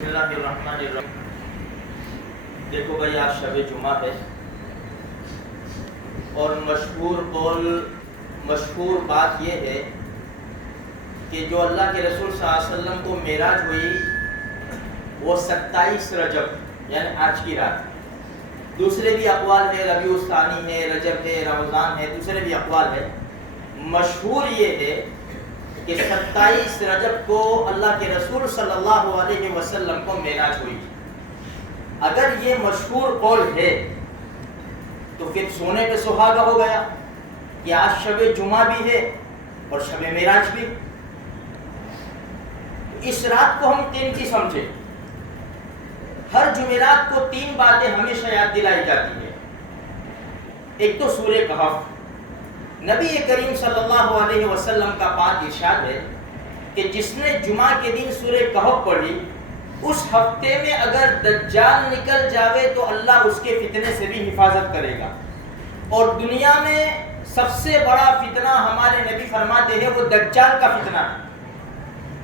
بسم اللہ الرحمن الرحیم۔ دیکھو بھائی، آج شب جمعہ ہے اور مشہور بات یہ ہے کہ جو اللہ کے رسول صلی اللہ علیہ وسلم کو معراج ہوئی وہ 27 رجب یعنی آج کی رات۔ دوسرے بھی اقوال ہے، ربیع الثانی ہے، رجب ہے، رمضان ہے، دوسرے بھی اقوال ہے۔ مشہور یہ ہے کہ 27 رجب کو اللہ کے رسول صلی اللہ علیہ وسلم کو معراج ہوئی۔ اگر یہ مشہور قول ہے تو پھر سونے پہ سہاگا ہو گیا کہ آج شب جمعہ بھی ہے اور شب معراج بھی۔ اس رات کو ہم تین چیز سمجھے۔ ہر جمعرات کو تین باتیں ہمیشہ یاد دلائی جاتی ہے۔ ایک تو سورہ کہف، نبی کریم صلی اللہ علیہ وسلم کا پاک ارشاد ہے کہ جس نے جمعہ کے دن سورہ کہف پڑھی اس ہفتے میں اگر دجال نکل جاوے تو اللہ اس کے فتنے سے بھی حفاظت کرے گا۔ اور دنیا میں سب سے بڑا فتنہ ہمارے نبی فرماتے ہیں وہ دجال کا فتنہ ہے۔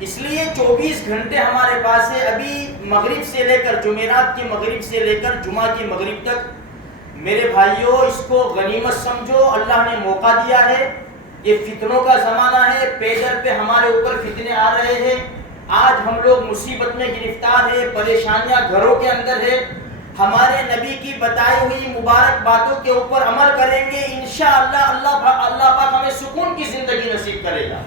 اس لیے 24 گھنٹے ہمارے پاس ہے، ابھی مغرب سے لے کر جمعرات کی مغرب سے لے کر جمعہ کی مغرب تک۔ میرے بھائیوں، اس کو غنیمت سمجھو، اللہ نے موقع دیا ہے۔ یہ فتنوں کا زمانہ ہے، پیدل پہ ہمارے اوپر فتنے آ رہے ہیں۔ آج ہم لوگ مصیبت میں گرفتار ہیں، پریشانیاں گھروں کے اندر ہے۔ ہمارے نبی کی بتائی ہوئی مبارک باتوں کے اوپر عمل کریں گے، انشاءاللہ اللہ پاک ہمیں سکون کی زندگی نصیب کرے گا۔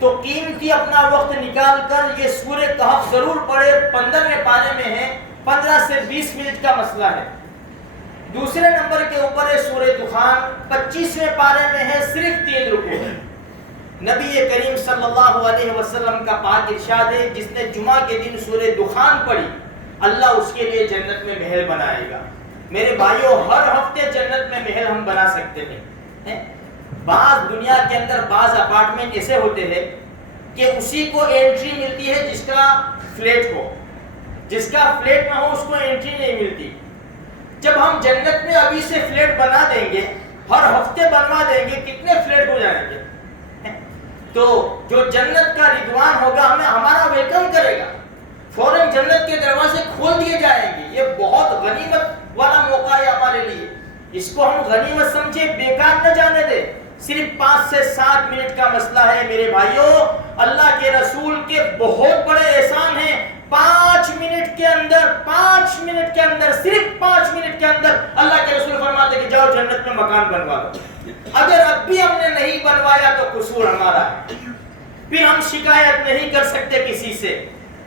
تو قیمتی اپنا وقت نکال کر یہ سورہ کہف ضرور پڑھے۔ 15ویں پارے میں ہے، 15 سے 20 منٹ کا مسئلہ ہے۔ دوسرے نمبر کے اوپر ہے سورہ دخان، 25ویں پارے میں ہے، صرف 3 رکوع ہے۔ نبی کریم صلی اللہ علیہ وسلم کا پاک ارشاد ہے جس نے جمعہ کے دن سورہ دخان پڑھی اللہ اس کے لیے جنت میں محل بنائے گا۔ میرے بھائیوں، ہر ہفتے جنت میں محل ہم بنا سکتے ہیں۔ بعض دنیا کے اندر بعض اپارٹمنٹ ایسے ہوتے ہیں کہ اسی کو انٹری ملتی ہے جس کا فلیٹ ہو، جس کا فلیٹ نہ ہو اس کو انٹری نہیں ملتی۔ جب ہم جنت میں ابھی سے فلیٹ بنا دیں گے، ہر ہفتے بنوا دیں گے، کتنے فلیٹ ہو جائیں گے؟ تو جو جنت کا رضوان ہوگا ہمارا ویلکم کرے گا، فوراً جنت کے دروازے کھول دیے جائیں گے۔ یہ بہت غنیمت والا موقع ہے ہمارے لیے، اس کو ہم غنیمت سمجھے، بیکار نہ جانے دیں۔ صرف 5 سے 7 منٹ کا مسئلہ ہے میرے بھائیوں۔ اللہ کے رسول کے بہت بڑے احسان ہیں۔ 5 منٹ کے اندر، صرف 5 منٹ کے اندر اللہ کے رسول فرماتے کہ جاؤ جنت میں مکان بنوا لو۔ اگر اب بھی ہم نے نہیں بنوایا تو قصور ہمارا ہے، پھر ہم شکایت نہیں کر سکتے کسی سے۔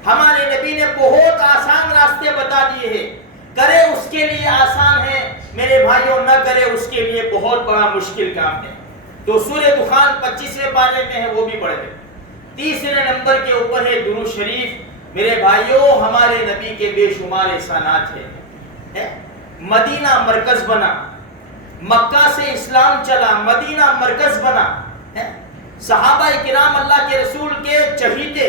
ہمارے نبی نے بہت آسان راستے بتا دیے ہیں، کرے اس کے لیے آسان ہے میرے بھائیوں، نہ کرے اس کے لیے بہت بڑا مشکل کام ہے۔ تو سورہ دخان 25ویں پارے میں ہے، وہ بھی پڑھ لیں۔ تیسرے نمبر کے اوپر ہے درود شریف۔ میرے بھائیوں، ہمارے نبی کے بے شمار احسانات ہیں۔ مدینہ مرکز بنا، مکہ سے اسلام چلا، مدینہ مرکز بنا۔ صحابہ کرام اللہ کے رسول کے چہیتے،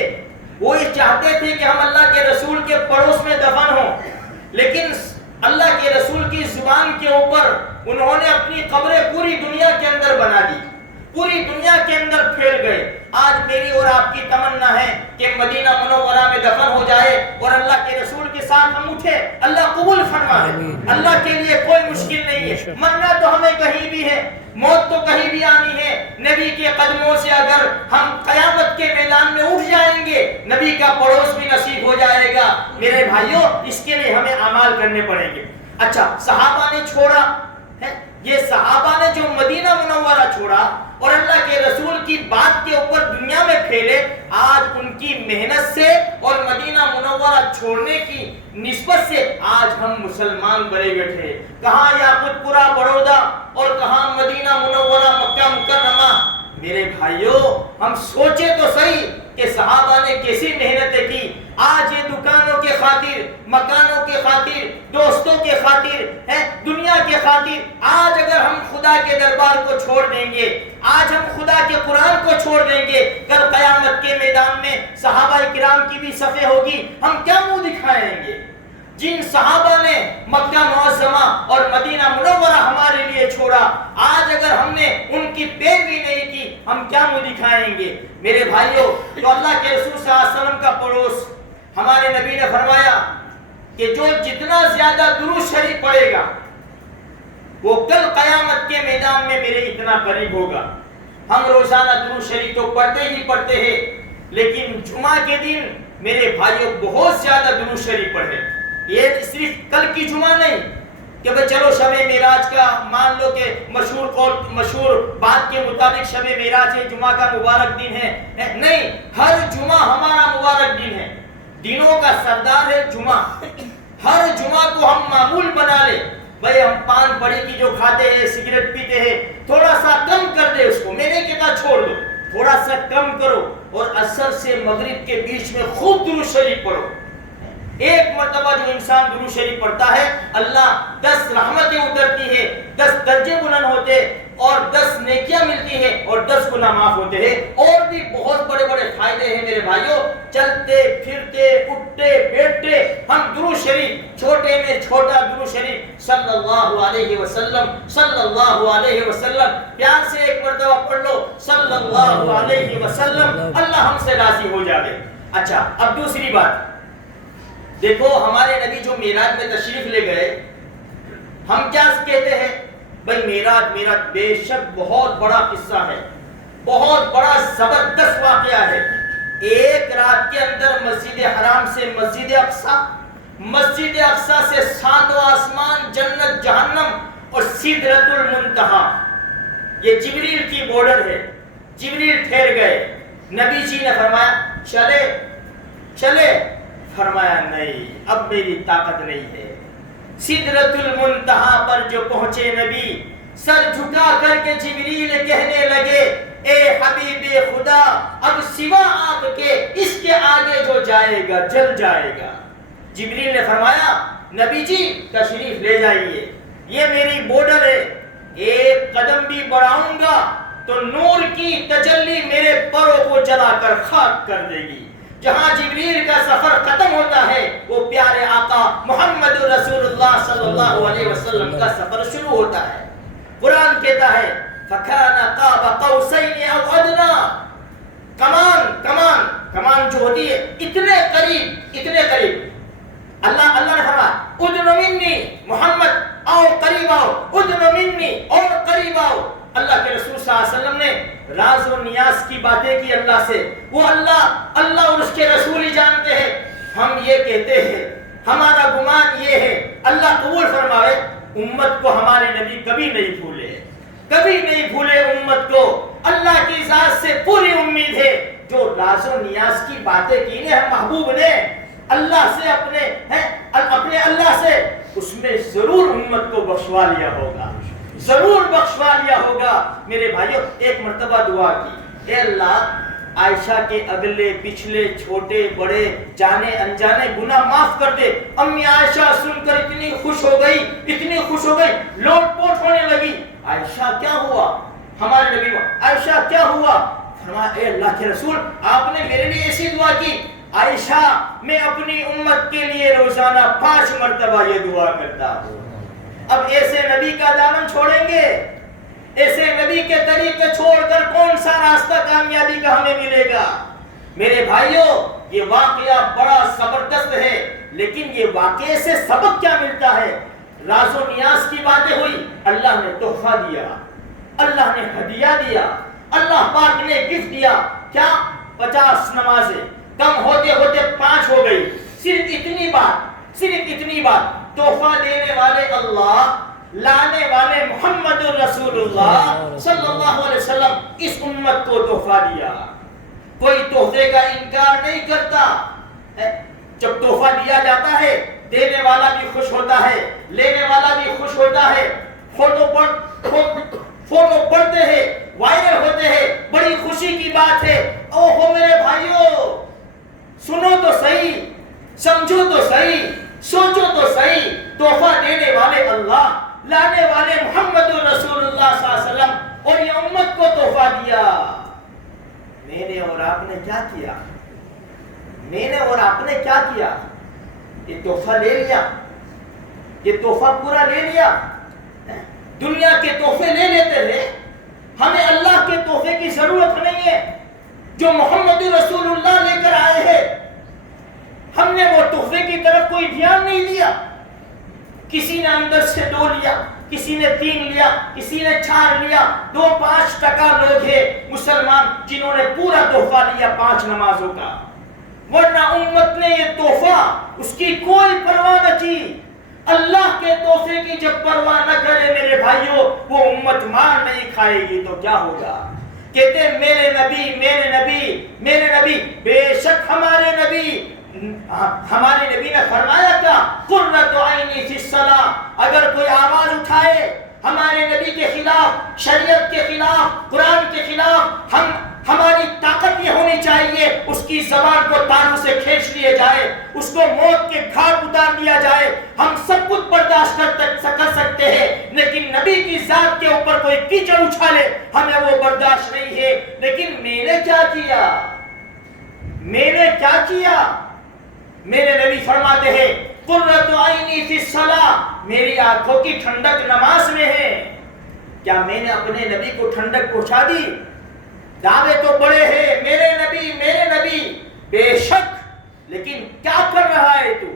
وہ یہ چاہتے تھے کہ ہم اللہ کے رسول کے پڑوس میں دفن ہوں، لیکن اللہ کے رسول کی زبان کے اوپر انہوں نے اپنی قبریں پوری دنیا کے اندر بنا دی، پوری دنیا کے اندر پھیل گئے۔ آج میری اور آپ کی تمنا ہے کہ مدینہ منورہ میں دفن ہو جائے اور اللہ کے رسول کے ساتھ ہم اٹھے، اللہ قبول فرمائے۔ اللہ کے لیے کوئی مشکل نہیں ہے، مرنا تو ہمیں کہیں بھی ہے، موت تو کہیں بھی آنی ہے۔ نبی کے قدموں سے اگر ہم قیامت کے میدان میں اٹھ جائیں گے، نبی کا پڑوس بھی نصیب ہو جائے گا۔ میرے بھائیوں، اس کے لیے ہمیں اعمال کرنے پڑیں گے۔ اچھا، صحابہ نے چھوڑا، یہ صحابہ نے جو مدینہ منورہ چھوڑا اور اللہ کے رسول کی بات کے اوپر دنیا میں پھیلے، آج ان کی محنت سے اور مدینہ منورہ چھوڑنے کی نسبت سے آج ہم مسلمان بنے بیٹھے۔ کہاں یاقوت پورہ بڑودہ اور کہاں مدینہ منورہ مکہ مکرمہ۔ میرے بھائیوں، ہم سوچے تو صحیح کہ صحابہ نے کیسی محنتیں کی۔ آج یہ دکانوں کے خاطر، مکانوں کے خاطر، دوستوں کے خاطر، دنیا کے خاطر، آج اگر ہم خدا کے دربار کو چھوڑ دیں گے، آج ہم خدا کے قرآن کو چھوڑ دیں گے، کل قیامت کے میدان میں صحابہ کرام کی بھی صفیں ہوگی، ہم کیا منہ دکھائیں گے؟ جن صحابہ نے مکہ معظمہ اور مدینہ منورہ ہمارے لیے چھوڑا، آج اگر ہم نے ان کی پیروی نہیں کی، ہم کیا منہ دکھائیں گے؟ میرے بھائیوں، تو اللہ کے رسول صلی اللہ علیہ وسلم کا پڑوس ہمارے نبی نے فرمایا کہ جو جتنا زیادہ درود شریف پڑھے گا وہ کل قیامت کے میدان میں میرے اتنا قریب ہوگا. ہم روزانہ درود شریف تو پڑھتے ہی پڑھتے ہیں، لیکن جمعہ کے دن میرے بھائیوں بہت زیادہ درود شریف پڑھیں. یہ صرف کل کی جمعہ نہیں کہ بھئی چلو شب معراج کا مان لو کہ مشہور بات کے مطابق شب معراج ہے، جمعہ کا مبارک دن ہے. نہیں، ہر جمعہ ہمارا مبارک دن ہے. دنوں کا سردار ہے جمعہ. ہر جمعہ کو ہم معمول بنا لیں. بھئی ہم پان بڑی کی جو کھاتے ہیں، سگریٹ پیتے ہیں، تھوڑا سا کم کر دے اس کو. میں نے کہتا چھوڑ دو، تھوڑا سا کم کرو اور عصر سے مغرب کے بیچ میں خوب درود شریف پڑھو. ایک مرتبہ جو انسان درود شریف پڑھتا ہے، اللہ 10 رحمتیں اترتی ہیں، 10 درجے بلند ہوتے اور 10 نیکیاں ملتی ہیں اور 10 گناہ معاف ہوتے ہیں. اور بھی بہت بڑے بڑے فائدے ہیں میرے بھائیوں. چلتے پھرتے اٹھتے بیٹھتے ہم درود شریف، چھوٹے میں چھوٹا درود شریف صلی اللہ علیہ وسلم صلی اللہ علیہ وسلم، پیار سے ایک مرتبہ پڑھ لو صلی اللہ علیہ وسلم، اللہ ہم سے راضی ہو جائے. اچھا، اب دوسری بات دیکھو، ہمارے نبی جو معراج میں تشریف لے گئے، ہم کیا کہتے ہیں؟ بھئی معراج بے شک بہت بڑا قصہ ہے، بہت بڑا زبردست واقعہ ہے. ایک رات کے اندر مسجد حرام سے مسجد اقصی سے 7واں آسمان، جنت، جہنم اور سدرۃ المنتہا، یہ جبریل کی بارڈر ہے. جبریل ٹھہر گئے. نبی جی نے فرمایا چلے. فرمایا نہیں، اب میری طاقت نہیں ہے. سدرۃ المنتہا پر جو پہنچے نبی، سر جھکا کر کے جبریل کہنے لگے، اے حبیب خدا، اب سوا آپ کے اس کے آگے جو جائے گا جل جائے گا. جبریل نے فرمایا، نبی جی تشریف لے جائیے، یہ میری بارڈر ہے، ایک قدم بھی بڑھاؤں گا تو نور کی تجلی میرے پروں کو جلا کر خاک کر دے گی. جہاں جبریل کا سفر ختم ہوتا ہے، وہ پیارے آقا محمد رسول اللہ صلی اللہ علیہ وسلم کا سفر شروع ہوتا ہے. قرآن کہتا ہے فَكَانَ قَابَ قَوْسَيْنِ أَوْ أَدْنَىٰ. کمان جو ہوتی ہے اتنے قریب. اللہ نے فرمایا اُدْنُ مِنِّي محمد آؤ قریب آؤ، اُدْنُ مِنِّي اور قریب آؤ. اللہ کے رسول صلی اللہ علیہ وسلم نے راز و نیاز کی باتیں کی اللہ سے. وہ اللہ اور اس کے رسول ہی جانتے ہیں. ہم یہ کہتے ہیں، ہمارا گمان یہ ہے، اللہ قبول فرمائے، امت کو ہمارے نبی کبھی نہیں بھولے امت کو. اللہ کی ذات سے پوری امید ہے. جو راز و نیاز کی باتیں کی نے ہم محبوب نے اللہ سے اپنے اللہ سے، اس میں ضرور امت کو بخشوا لیا ہوگا. میرے بھائیوں، ایک مرتبہ دعا کی، اے اللہ عائشہ کے اگلے پچھلے چھوٹے بڑے جانے انجانے گناہ معاف کر دے. امی عائشہ سن کر اتنی خوش ہو گئی، لوٹ پوٹ ہونے لگی. عائشہ کیا ہوا؟ ہمارے نبی کو عائشہ کیا ہوا؟ فرمایا، اے اللہ کے رسول، آپ نے میرے لیے ایسی دعا کی. عائشہ، میں اپنی امت کے لیے روزانہ 5 مرتبہ یہ دعا کرتا ہوں. اب ایسے نبی کا دامن چھوڑیں گے؟ ایسے نبی کے طریقے چھوڑ کر کون سا راستہ کامیابی کا ہمیں ملے گا؟ میرے بھائیوں، یہ واقعہ بڑا زبردست ہے، لیکن یہ واقعے سے سبق کیا ملتا ہے؟ راز و نیاز کی باتیں ہوئی، اللہ نے تحفہ دیا، اللہ نے ہدیہ دیا، اللہ پاک نے گفٹ دیا. کیا 50 نمازیں کم ہوتے 5 ہو گئی. صرف اتنی بات تحفہ دینے والے اللہ، لانے والے محمد رسول اللہ صلی اللہ علیہ وسلم اس امت کو تحفہ دیا. کوئی تحفے کا انکار نہیں کرتا. جب تحفہ دیا جاتا ہے، دینے والا بھی خوش ہوتا ہے، لینے والا بھی خوش ہوتا ہے. فوٹو پڑھتے ہیں، وائرل ہوتے ہیں، بڑی خوشی کی بات ہے. اوہو میرے بھائیوں، سنو تو صحیح، سمجھو تو صحیح، سوچو تو صحیح. تحفہ دینے والے اللہ، لانے والے محمد رسول اللہ صلی اللہ علیہ وسلم، اور یہ امت کو تحفہ دیا. میں نے اور آپ نے کیا کیا؟ یہ تحفہ لے لیا، یہ تحفہ پورا لے لیا. دنیا کے تحفے لے لیتے تھے، ہمیں اللہ کے تحفے کی ضرورت نہیں ہے جو محمد رسول اللہ لے کر آئے ہیں. ہم نے وہ تحفے کی طرف کوئی دھیان نہیں دیا. کسی نے اندر سے 2 لیا, کسی نے 3 لیا, کسی نے 4 لیا. 2-5% لوگ ہیں مسلمان جنہوں نے پورا تحفہ لیا 5 نمازوں کا, ورنہ امت نے یہ تحفہ اس کی کوئی پرواہ نہ کی. اللہ کے تحفے کی جب پرواہ نہ کرے میرے بھائیوں, وہ امت مار نہیں کھائے گی تو کیا ہوگا؟ کہتے ہیں میرے نبی میرے نبی میرے نبی. بے شک ہمارے نبی نے فرمایا تھا قرۃ عینی فی الصلاۃ. اگر کوئی آواز اٹھائے ہمارے نبی کے خلاف, شریعت کے خلاف, قرآن کے خلاف, ہماری طاقت یہ ہونی چاہیے اس کی زبان کو تانوں سے کھینچ لیے جائے, اس کو موت کے گھاٹ اتار دیا جائے. ہم سب کچھ برداشت کر سکتے ہیں, لیکن نبی کی ذات کے اوپر کوئی کیچڑ اچھالے ہمیں وہ برداشت نہیں ہے. لیکن میں نے کیا کیا؟ میرے نبی فرماتے ہیں قرۃ عینی فی الصلاۃ, میری آنکھوں کی ٹھنڈک نماز میں ہے. کیا میں نے اپنے نبی کو ٹھنڈک پہنچا دی؟ دعوے تو بڑے ہیں میرے نبی, بے شک, لیکن کیا کر رہا ہے تو؟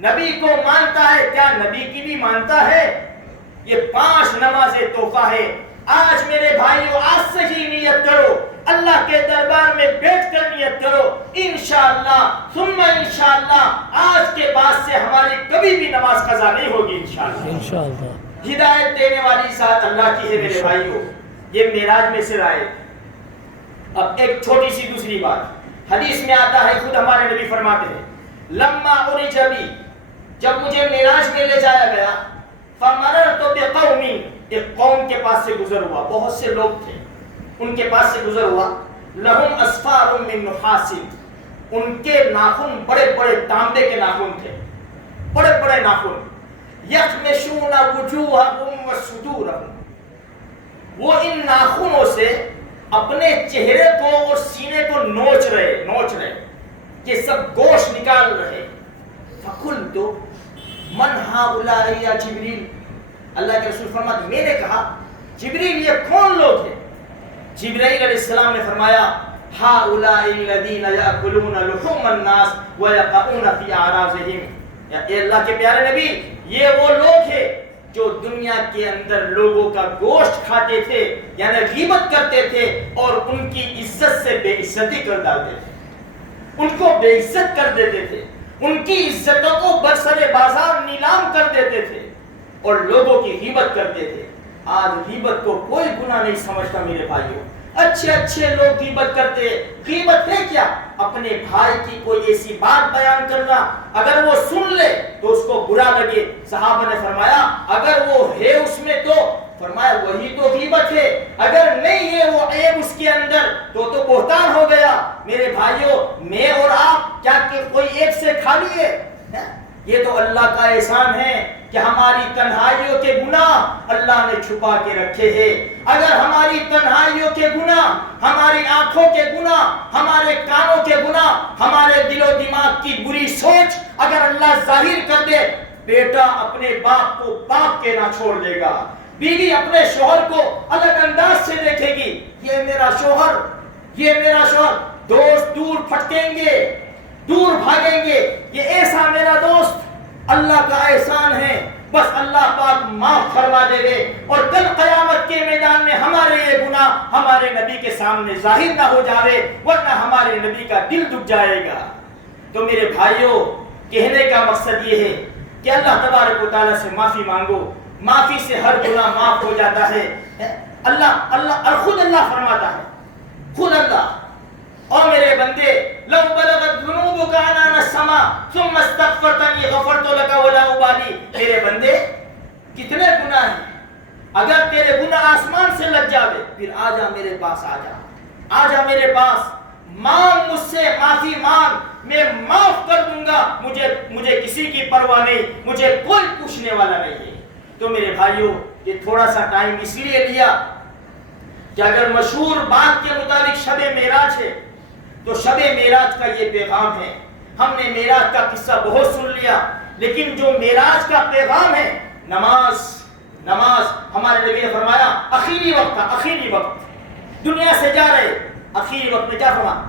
نبی کو مانتا ہے, کیا نبی کی بھی مانتا ہے؟ یہ 5 نمازیں تحفہ ہے. آج میرے بھائیوں, آج سے ہی نیت کرو, اللہ کے دربار میں بیٹھ کر نیت کرو, انشاءاللہ ثم انشاءاللہ آج کے بعد سے ہماری کبھی بھی نماز قضا نہیں ہوگی انشاءاللہ. ہدایت دینے والی ذات اللہ کی ہے میرے بھائیوں. یہ معراج میں سے آئے. اب ایک چھوٹی سی دوسری بات, حدیث میں آتا ہے, خود ہمارے نبی فرماتے ہیں لما عرج بی, جب مجھے معراج میں لے جایا گیا, فمررت بقوم, ایک قوم کے پاس سے گزر ہوا, بہت سے لوگ تھے, ان کے پاس سے گزر ہوا. لہم اصفار من نحاس, ان کے ناخن بڑے بڑے تانبے کے ناخن تھے, بڑے بڑے ناخن. یخمشون وجوہہم وصدورہم, وہ ان ناخنوں سے اپنے چہرے کو اور سینے کو نوچ رہے, یہ سب گوشت نکال رہے. فقلت من ہؤلاء یا جبریل, اللہ کے رسول فرماتے میں نے کہا جبریل یہ کون لوگ ہیں؟ جبرائیل علیہ السلام نے فرمایا ہؤلاء الذین یاکلون لحوم الناس ویقعون فی اعراضہم. اے اللہ کے پیارے نبی, یہ وہ لوگ ہیں جو دنیا کے اندر لوگوں کا گوشت کھاتے تھے, یعنی غیبت کرتے تھے, اور ان کی عزت سے بے عزتی کر ڈالتے تھے, ان کو بے عزت کر دیتے تھے, ان کی عزتوں کو برسر بازار نیلام کر دیتے تھے, اور لوگوں کی غیبت کرتے تھے. آج غیبت کو کوئی گناہ نہیں سمجھتا میرے بھائیوں. اچھے لوگ غیبت کرتے. غیبت ہے کیا؟ اپنے بھائی کی کوئی ایسی بات بیان کرنا, اگر وہ سن لے تو اس کو برا لگے. صحابہ نے فرمایا اگر وہ ہے اس میں تو فرمایا وہی تو غیبت ہے, اگر نہیں ہے وہ عیب اس کے اندر تو بہتان ہو گیا. میرے بھائیوں, میں اور آپ کیا کہ کوئی ایک سے خالی ہے؟ یہ تو اللہ کا احسان ہے کہ ہماری تنہائیوں کے گناہ اللہ نے چھپا کے رکھے ہیں. اگر ہماری تنہائیوں کے گناہ, ہماری آنکھوں کے گناہ, ہمارے کانوں کے گناہ, ہمارے دل و دماغ کی بری سوچ اگر اللہ ظاہر کر دے, بیٹا اپنے باپ کو باپ کے نہ چھوڑ دے گا, بیوی اپنے شوہر کو الگ انداز سے دیکھے گی, یہ میرا شوہر, دوست دور پھٹکیں گے, دور بھاگیں گے, یہ ایسا میرا دوست. اللہ کا احسان ہے, بس اللہ پاک معاف فرما دے گے, اور کل قیامت کے میدان میں ہمارے یہ گناہ ہمارے نبی کے سامنے ظاہر نہ ہو جاوے, ورنہ ہمارے نبی کا دل دکھ جائے گا. تو میرے بھائیوں, کہنے کا مقصد یہ ہے کہ اللہ تبارک و تعالیٰ سے معافی مانگو, معافی سے ہر گناہ معاف ہو جاتا ہے. اللہ خود اللہ فرماتا ہے, خود اللہ, اور میرے بندے لو بلغت ذنوبک عنان السماء ثم استغفرتنی غفرت لک ولا ابالی. میرے بندے کتنے گناہ ہیں, اگر تیرے گناہ آسمان سے لگ جاوے پھر آجا میرے پاس, آجا میرے پاس, مانگ مجھ سے معافی مانگ, میں معاف کر دوں گا. مجھے کسی کی پرواہ نہیں, مجھے کوئی پوچھنے والا نہیں ہے. تو میرے بھائیوں, یہ تھوڑا سا ٹائم اس لیے لیا کہ اگر مشہور بات کے مطابق شب معراج ہے تو شب معراج کا یہ پیغام ہے. ہم نے معراج کا قصہ بہت سن لیا, لیکن جو معراج کا پیغام ہے نماز. ہمارے نبی نے فرمایا آخری وقت, دنیا سے جا رہے, آخری وقت میں کیا فرمایا؟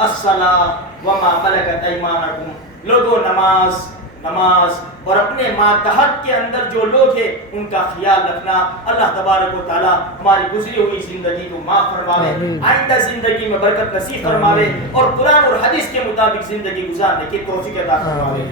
الصلاۃ وما ملکت ایمانکم، لوگوں نماز نماز اور اپنے ماتحت کے اندر جو لوگ ہیں ان کا خیال رکھنا. اللہ تبارک و تعالی ہماری گزری ہوئی زندگی کو معاف فرماوے، آئندہ زندگی میں برکت نصیب فرماوے اور قرآن اور حدیث کے مطابق زندگی گزارنے کی توفیق عطا فرماوے.